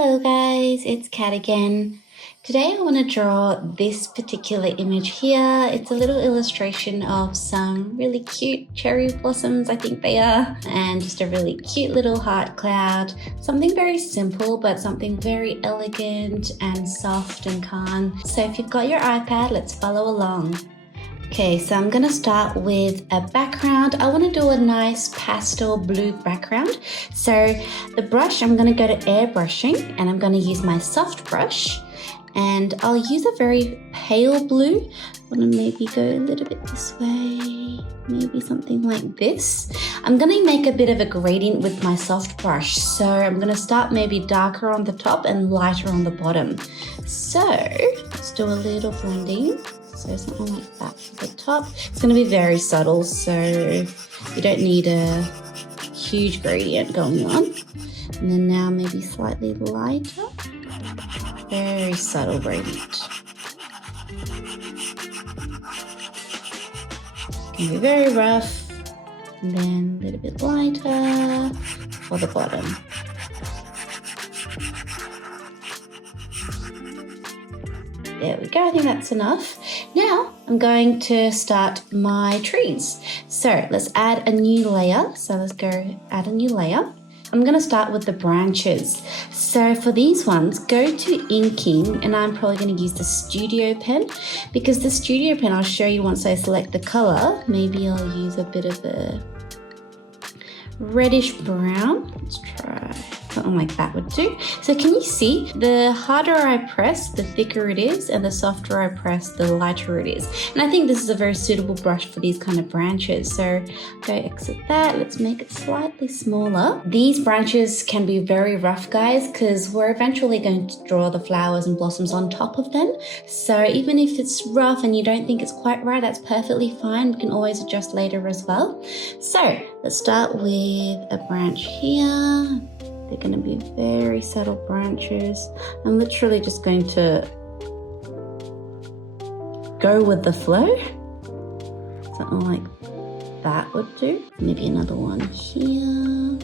Hello guys, it's Kat again. Today I want to draw this particular image here. It's a little illustration of some really cute cherry blossoms, I think they are, and just a really cute little heart cloud. Something very simple, but something very elegant and soft and calm. So if you've got your iPad, let's follow along. Okay, so I'm gonna start with a background. I wanna do a nice pastel blue background. So the brush, I'm gonna go to airbrushing and I'm gonna use my soft brush and I'll use a very pale blue. I wanna maybe go a little bit this way, maybe something like this. I'm gonna make a bit of a gradient with my soft brush. So I'm gonna start maybe darker on the top and lighter on the bottom. So let's do a little blending. So something like that for the top. It's going to be very subtle, so you don't need a huge gradient going on. And then now maybe slightly lighter. Very subtle gradient. It's going to be very rough. And then a little bit lighter for the bottom. There we go, I think that's enough. Now I'm going to start my trees. So let's add a new layer. So let's go add a new layer. I'm gonna start with the branches. So for these ones, go to inking, and I'm probably gonna use the studio pen because the studio pen, I'll show you once I select the color. Maybe I'll use a bit of a reddish brown. Let's try something like that would do. So can you see, the harder I press, the thicker it is, and the softer I press, the lighter it is. And I think this is a very suitable brush for these kind of branches. So go exit that, let's make it slightly smaller. These branches can be very rough, guys, because we're eventually going to draw the flowers and blossoms on top of them. So even if it's rough and you don't think it's quite right, that's perfectly fine. We can always adjust later as well. So let's start with a branch here. They're going to be very subtle branches. I'm literally just going to go with the flow. Something like that would do. Maybe another one here.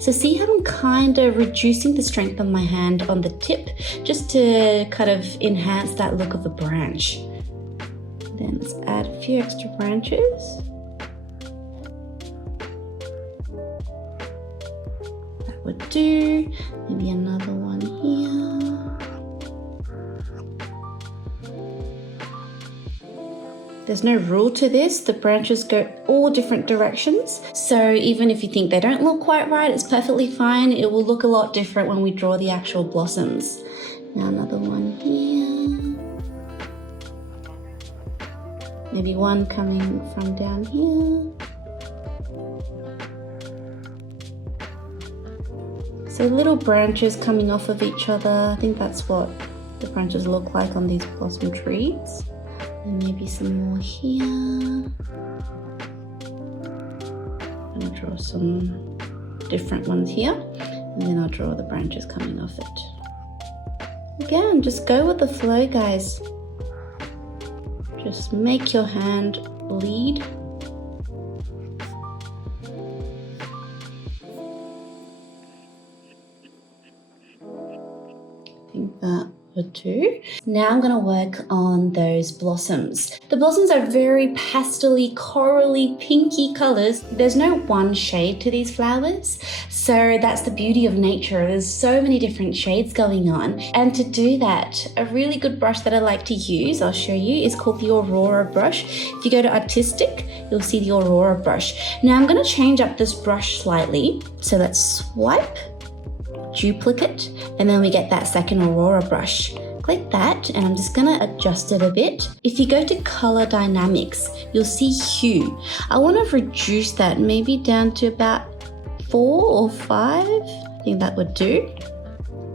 So see how I'm kind of reducing the strength of my hand on the tip just to kind of enhance that look of the branch. Then let's add a few extra branches. Would do. Maybe another one here. There's no rule to this. The branches go all different directions. So even if you think they don't look quite right, it's perfectly fine. It will look a lot different when we draw the actual blossoms. Now another one here. Maybe one coming from down here. So little branches coming off of each other. I think that's what the branches look like on these blossom trees. And maybe some more here. I'm gonna draw some different ones here. And then I'll draw the branches coming off it. Again, just go with the flow, guys. Just make your hand lead. I think that would do. Now I'm going to work on those blossoms. The blossoms are very pastel-y, corally, pinky colors. There's no one shade to these flowers. So that's the beauty of nature. There's so many different shades going on. And to do that, a really good brush that I like to use, I'll show you, is called the Aurora brush. If you go to Artistic, you'll see the Aurora brush. Now I'm going to change up this brush slightly. So let's swipe, duplicate, and then we get that second Aurora brush. Click that and I'm just gonna adjust it a bit. If you go to color dynamics, you'll see hue. I want to reduce that maybe down to about 4 or 5. I think that would do.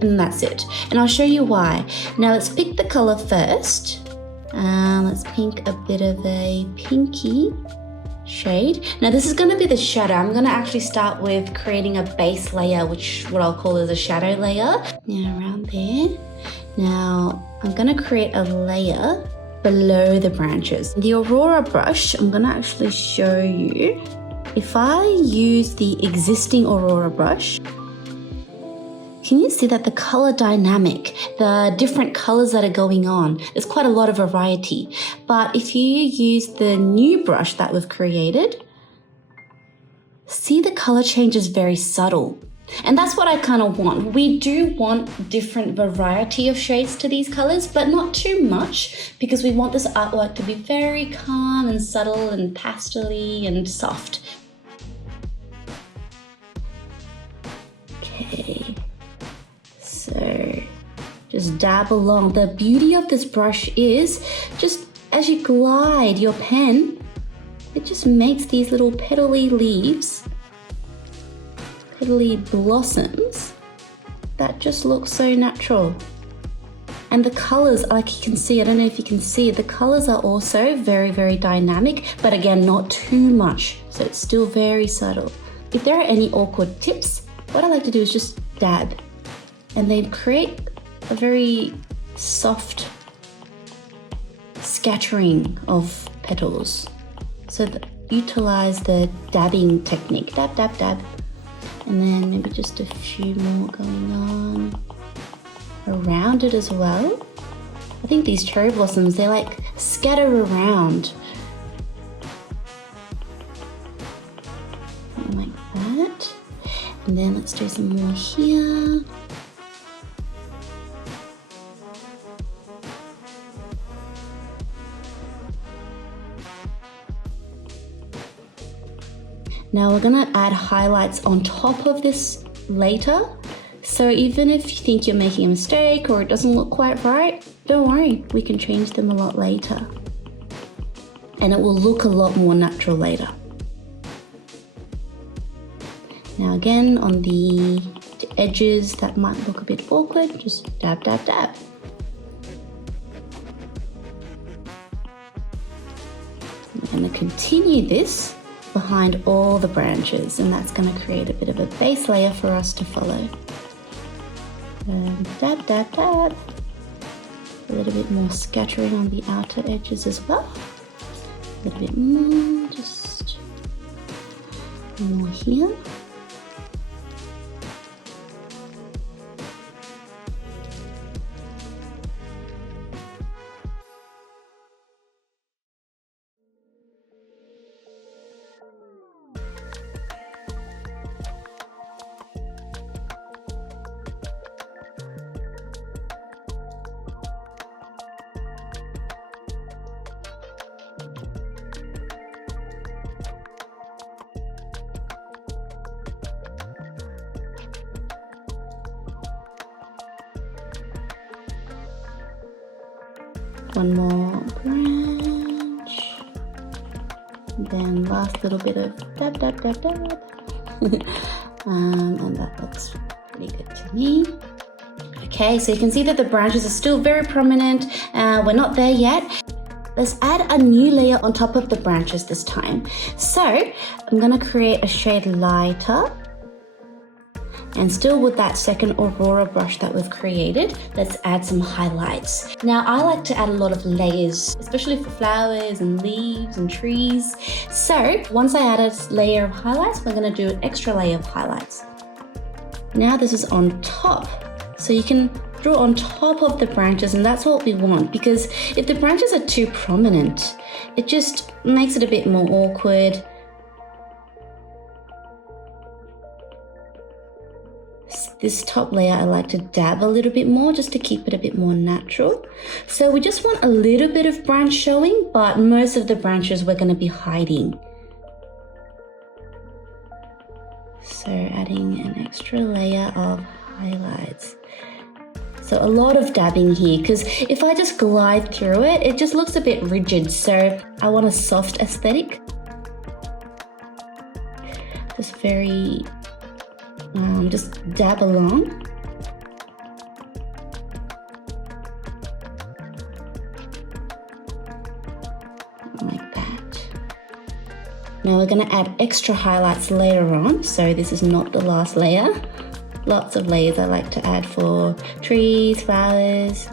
And that's it. And I'll show you why. Now let's pick the color first. Let's pick a bit of a pinky shade. Now this is going to be the shadow. I'm going to actually start with creating a base layer, which what I'll call is a shadow layer. Now around there. Now I'm going to create a layer below the branches. The Aurora brush, I'm going to actually show you. If I use the existing Aurora brush, Can you see that the color dynamic, the different colors that are going on, there's quite a lot of variety. But if you use the new brush that we've created, see the color change is very subtle. And that's what I kind of want. We do want different variety of shades to these colors, but not too much, because we want this artwork to be very calm and subtle and pastel-y and soft. Okay, so just dab along. The beauty of this brush is just as you glide your pen, it just makes these little petally leaves, petally blossoms that just look so natural. And the colors, like you can see, I don't know if you can see it, the colors are also very, very dynamic, but again, not too much. So it's still very subtle. If there are any awkward tips, what I like to do is just dab and then create a very soft scattering of petals. So utilize the dabbing technique, dab, dab, dab. And then maybe just a few more going on around it as well. I think these cherry blossoms, they like scatter around. Like that. And then let's do some more here. Now we're gonna add highlights on top of this later. So even if you think you're making a mistake or it doesn't look quite right, don't worry, we can change them a lot later. And it will look a lot more natural later. Now again, on the edges that might look a bit awkward, just dab, dab, dab. I'm gonna continue this behind all the branches, and that's going to create a bit of a base layer for us to follow. And dab, dab, dab. A little bit more scattering on the outer edges as well. A little bit more, just more here. One more branch, then last little bit of dab, dab, dab, dab. And that looks pretty good to me. Okay, so you can see that the branches are still very prominent. We're not there yet. Let's add a new layer on top of the branches this time. So I'm gonna create a shade lighter. And still with that second Aurora brush that we've created, let's add some highlights. Now I like to add a lot of layers, especially for flowers and leaves and trees. So once I add a layer of highlights, we're gonna do an extra layer of highlights. Now this is on top. So you can draw on top of the branches, and that's what we want, because if the branches are too prominent, it just makes it a bit more awkward. This top layer I like to dab a little bit more just to keep it a bit more natural. So we just want a little bit of branch showing, but most of the branches we're going to be hiding. So adding an extra layer of highlights. So a lot of dabbing here, because if I just glide through it, it just looks a bit rigid. So I want a soft aesthetic. Just very... just dab along. Like that. Now we're going to add extra highlights later on, so this is not the last layer. Lots of layers I like to add for trees, flowers.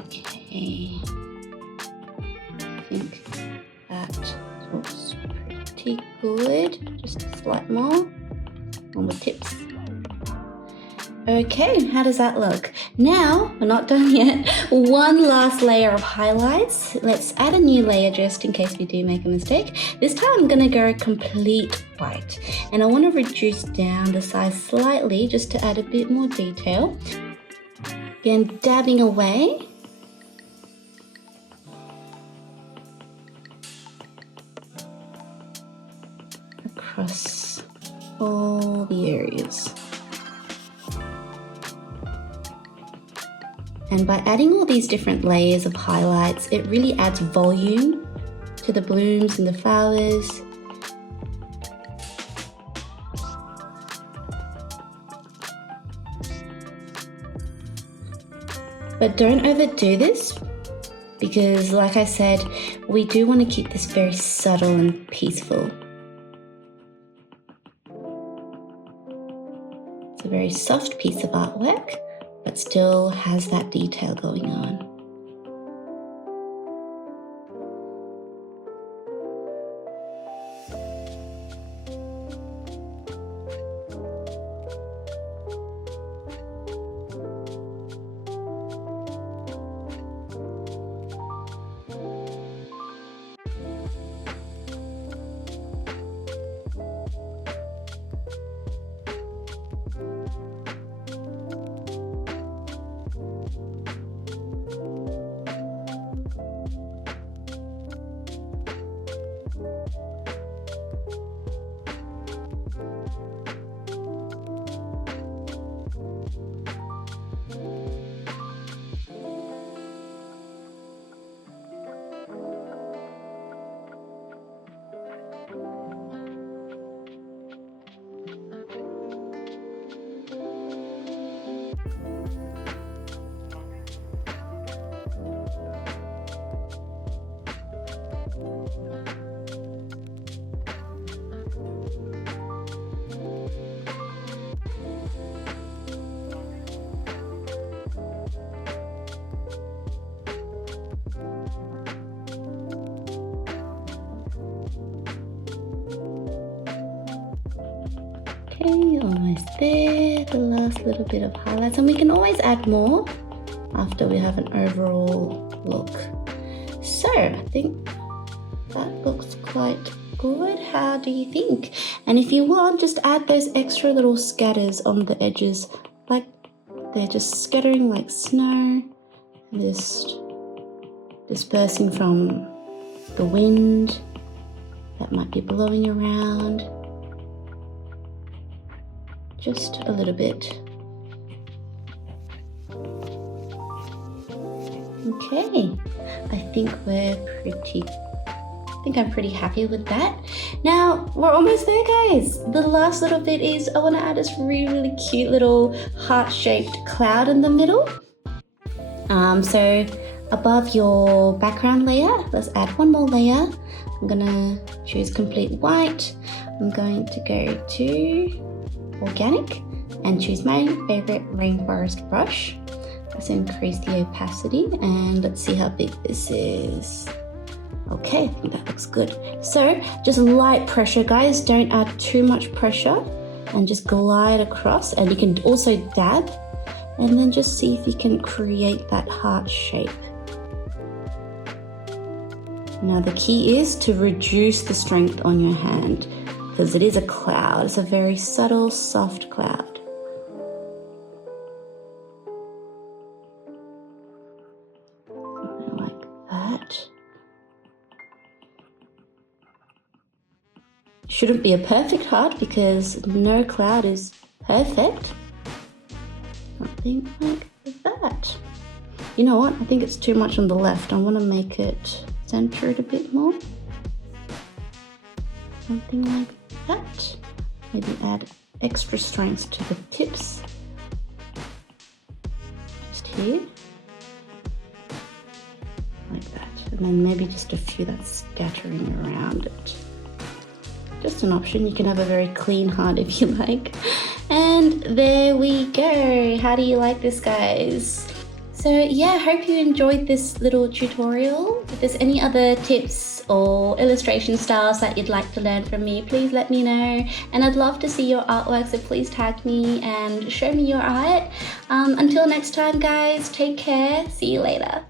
Okay, I think that looks pretty good. Just a slight more on the tips. Okay, how does that look? Now, we're not done yet. One last layer of highlights. Let's add a new layer just in case we do make a mistake. This time I'm gonna go complete white. And I wanna reduce down the size slightly just to add a bit more detail. Again, dabbing away. Across all the areas. And by adding all these different layers of highlights, it really adds volume to the blooms and the flowers. But don't overdo this because, like I said, we do want to keep this very subtle and peaceful. It's a very soft piece of artwork, but still has that detail going on. Okay, almost there, the last little bit of highlights, and we can always add more after we have an overall look. So I think that looks quite good. How do you think? And if you want, just add those extra little scatters on the edges, like they're just scattering like snow, just dispersing from the wind that might be blowing around. Just a little bit. Okay, I think I'm pretty happy with that. Now we're almost there, guys. The last little bit is I want to add this really cute little heart-shaped cloud in the middle. So above your background layer, let's add one more layer. I'm gonna choose complete white. I'm going to go to organic and choose my favorite rainforest brush. Let's increase the opacity and let's see how big this is. Okay, I think that looks good. So just light pressure, guys. Don't add too much pressure and just glide across, and you can also dab and then just see if you can create that heart shape. Now the key is to reduce the strength on your hand, because it is a cloud. It's a very subtle, soft cloud. Shouldn't be a perfect heart because no cloud is perfect. Something like that. You know what? I think it's too much on the left. I want to make it centered a bit more. Something like that. Maybe add extra strength to the tips. Just here. Like that. And then maybe just a few that's scattering around it. Just an option. You can have a very clean heart if you like. And there we go. How do you like this, guys? So yeah, I hope you enjoyed this little tutorial. If there's any other tips or illustration styles that you'd like to learn from me, please let me know. And I'd love to see your artwork, so please tag me and show me your art. Until next time, guys, take care. See you later.